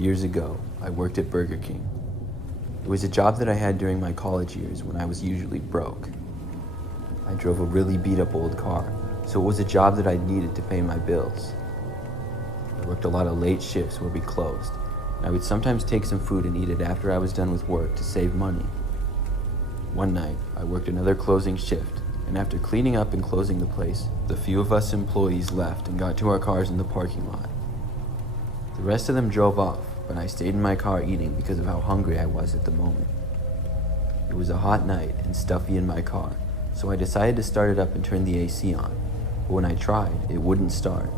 Years ago, I worked at Burger King. It was a job that I had during my college years when I was usually broke. I drove a really beat-up old car, so it was a job that I needed to pay my bills. I worked a lot of late shifts where we closed, and I would sometimes take some food and eat it after I was done with work to save money. One night, I worked another closing shift, and after cleaning up and closing the place, the few of us employees left and got to our cars in the parking lot. The rest of them drove off, but I stayed in my car eating because of how hungry I was at the moment. It was a hot night and stuffy in my car, so I decided to start it up and turn the AC on, but when I tried, it wouldn't start.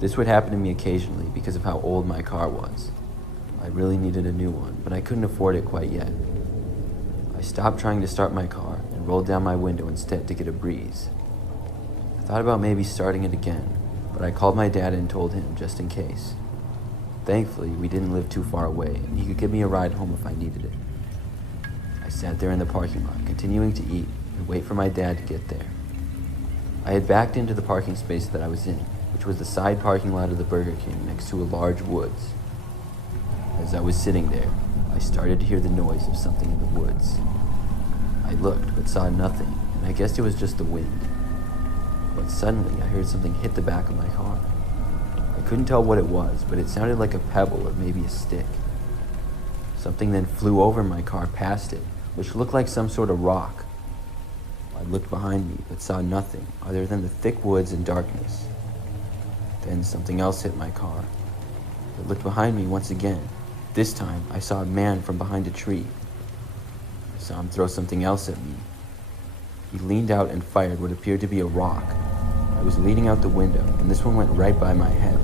This would happen to me occasionally because of how old my car was. I really needed a new one, but I couldn't afford it quite yet. I stopped trying to start my car and rolled down my window instead to get a breeze. I thought about maybe starting it again, but I called my dad and told him just in case. Thankfully, we didn't live too far away, and he could give me a ride home if I needed it. I sat there in the parking lot, continuing to eat and wait for my dad to get there. I had backed into the parking space that I was in, which was the side parking lot of the Burger King next to a large woods. As I was sitting there, I started to hear the noise of something in the woods. I looked, but saw nothing, and I guessed it was just the wind. But suddenly, I heard something hit the back of my car. I couldn't tell what it was, but it sounded like a pebble or maybe a stick. Something then flew over my car past it, which looked like some sort of rock. I looked behind me, but saw nothing other than the thick woods and darkness. Then something else hit my car. I looked behind me once again. This time, I saw a man from behind a tree. I saw him throw something else at me. He leaned out and fired what appeared to be a rock. I was leaning out the window, and this one went right by my head.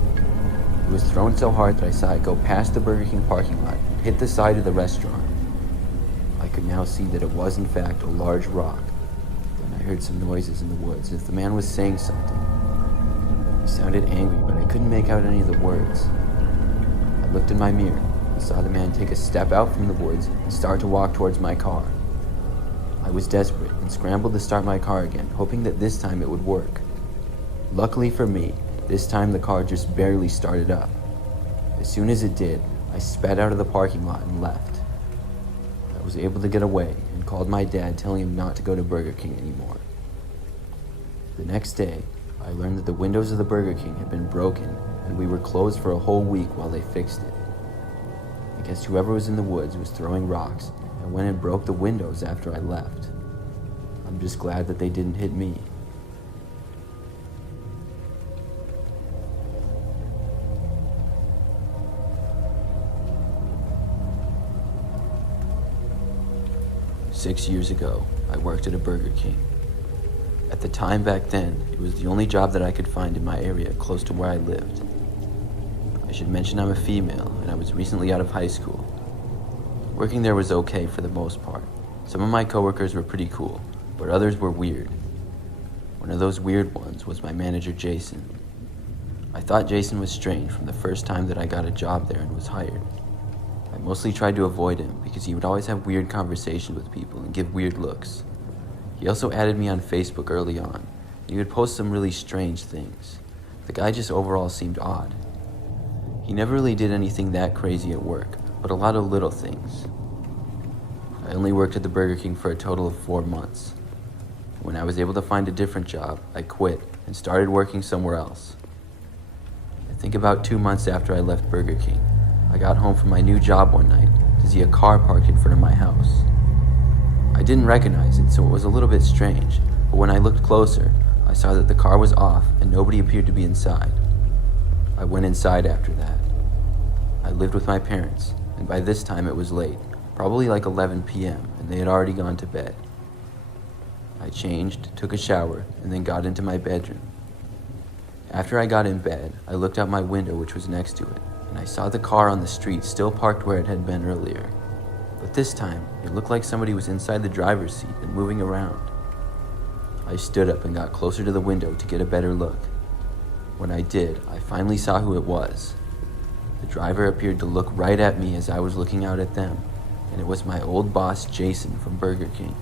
It was thrown so hard that I saw it go past the Burger King parking lot and hit the side of the restaurant. I could now see that it was in fact a large rock. Then I heard some noises in the woods as if the man was saying something. He sounded angry, but I couldn't make out any of the words. I looked in my mirror and saw the man take a step out from the woods and start to walk towards my car. I was desperate and scrambled to start my car again, hoping that this time it would work. Luckily for me, this time the car just barely started up. As soon as it did, I sped out of the parking lot and left. I was able to get away and called my dad telling him not to go to Burger King anymore. The next day, I learned that the windows of the Burger King had been broken and we were closed for a whole week while they fixed it. I guess whoever was in the woods was throwing rocks and went and broke the windows after I left. I'm just glad that they didn't hit me. Six years ago, I worked at a Burger King. At the time back then, it was the only job that I could find in my area close to where I lived. I should mention I'm a female, and I was recently out of high school. Working there was okay for the most part. Some of my coworkers were pretty cool, but others were weird. One of those weird ones was my manager, Jason. I thought Jason was strange from the first time that I got a job there and was hired. I mostly tried to avoid him because he would always have weird conversations with people and give weird looks. He also added me on Facebook early on, and he would post some really strange things. The guy just overall seemed odd. He never really did anything that crazy at work, but a lot of little things. I only worked at the Burger King for a total of 4 months. When I was able to find a different job, I quit and started working somewhere else. I think about 2 months after I left Burger King, I got home from my new job one night to see a car parked in front of my house. I didn't recognize it, so it was a little bit strange, but when I looked closer, I saw that the car was off and nobody appeared to be inside. I went inside after that. I lived with my parents, and by this time it was late, probably like 11 p.m., and they had already gone to bed. I changed, took a shower, and then got into my bedroom. After I got in bed, I looked out my window, which was next to it, and I saw the car on the street still parked where it had been earlier. But this time, it looked like somebody was inside the driver's seat and moving around. I stood up and got closer to the window to get a better look. When I did, I finally saw who it was. The driver appeared to look right at me as I was looking out at them, and it was my old boss, Jason, from Burger King.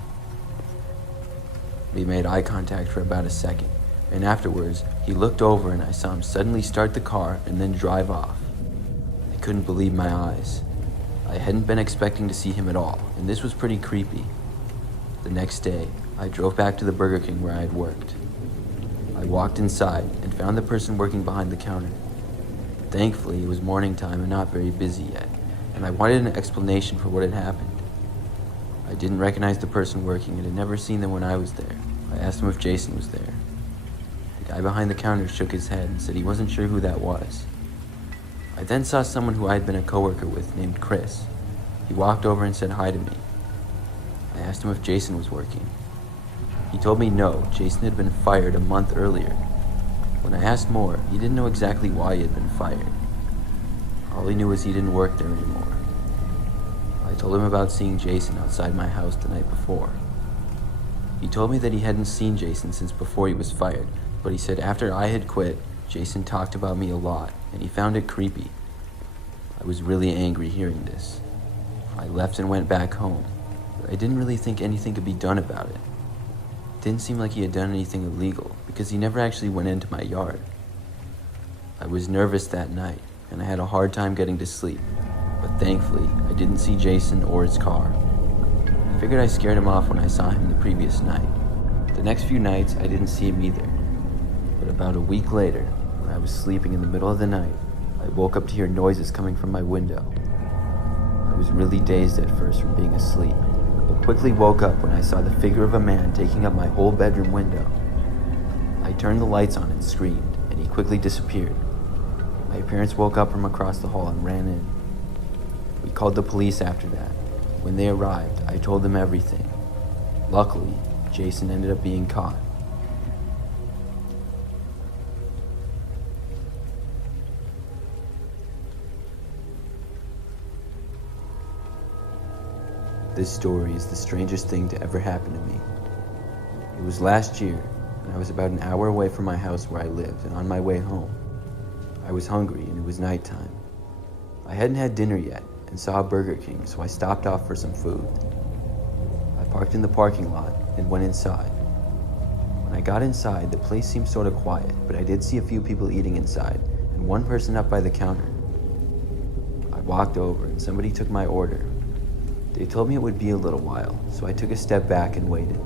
We made eye contact for about a second, and afterwards, he looked over and I saw him suddenly start the car and then drive off. I I couldn't believe my eyes. I hadn't been expecting to see him at all, and this was pretty creepy. The next day, I drove back to the Burger King where I had worked. I walked inside and found the person working behind the counter. Thankfully, it was morning time and not very busy yet, and I wanted an explanation for what had happened. I didn't recognize the person working and had never seen them when I was there. I asked him if Jason was there. The guy behind the counter shook his head and said he wasn't sure who that was. I then saw someone who I had been a coworker with named Chris. He walked over and said hi to me. I asked him if Jason was working. He told me no, Jason had been fired a month earlier. When I asked more, he didn't know exactly why he had been fired. All he knew was he didn't work there anymore. I told him about seeing Jason outside my house the night before. He told me that he hadn't seen Jason since before he was fired, but he said after I had quit, Jason talked about me a lot, and he found it creepy. I was really angry hearing this. I left and went back home, but I didn't really think anything could be done about it. It didn't seem like he had done anything illegal, because he never actually went into my yard. I was nervous that night, and I had a hard time getting to sleep, but thankfully, I didn't see Jason or his car. I figured I scared him off when I saw him the previous night. The next few nights, I didn't see him either, but about a week later, when I was sleeping in the middle of the night, I woke up to hear noises coming from my window. I was really dazed at first from being asleep, but quickly woke up when I saw the figure of a man taking up my whole bedroom window. I turned the lights on and screamed, and he quickly disappeared. My parents woke up from across the hall and ran in. We called the police after that. When they arrived, I told them everything. Luckily, Jason ended up being caught. This story is the strangest thing to ever happen to me. It was last year, and I was about an hour away from my house where I lived and on my way home. I was hungry and it was nighttime. I hadn't had dinner yet and saw a Burger King, so I stopped off for some food. I parked in the parking lot and went inside. When I got inside, the place seemed sort of quiet, but I did see a few people eating inside and one person up by the counter. I walked over and somebody took my order. They told me it would be a little while, so I took a step back and waited.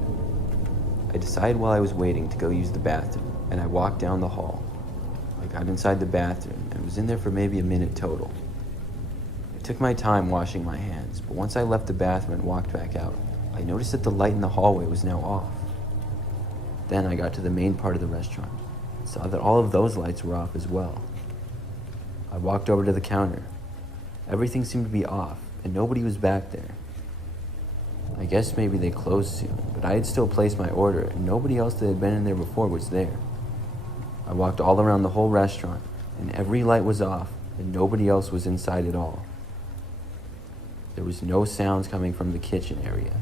I decided while I was waiting to go use the bathroom, and I walked down the hall. I got inside the bathroom and was in there for maybe a minute total. I took my time washing my hands, but once I left the bathroom and walked back out, I noticed that the light in the hallway was now off. Then I got to the main part of the restaurant and saw that all of those lights were off as well. I walked over to the counter. Everything seemed to be off, and nobody was back there. I guess maybe they closed soon, but I had still placed my order, and nobody else that had been in there before was there. I walked all around the whole restaurant, and every light was off, and nobody else was inside at all. There was no sounds coming from the kitchen area,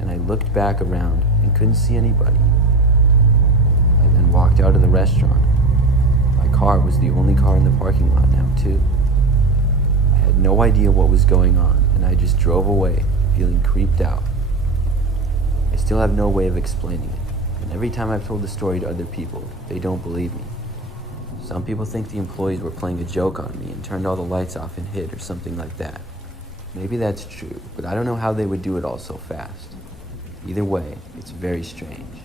and I looked back around and couldn't see anybody. I then walked out of the restaurant. My car was the only car in the parking lot now, too. I had no idea what was going on, and I just drove away, feeling creeped out. I still have no way of explaining it, and every time I've told the story to other people, they don't believe me. Some people think the employees were playing a joke on me and turned all the lights off and hid or something like that. Maybe that's true, but I don't know how they would do it all so fast. Either way, it's very strange.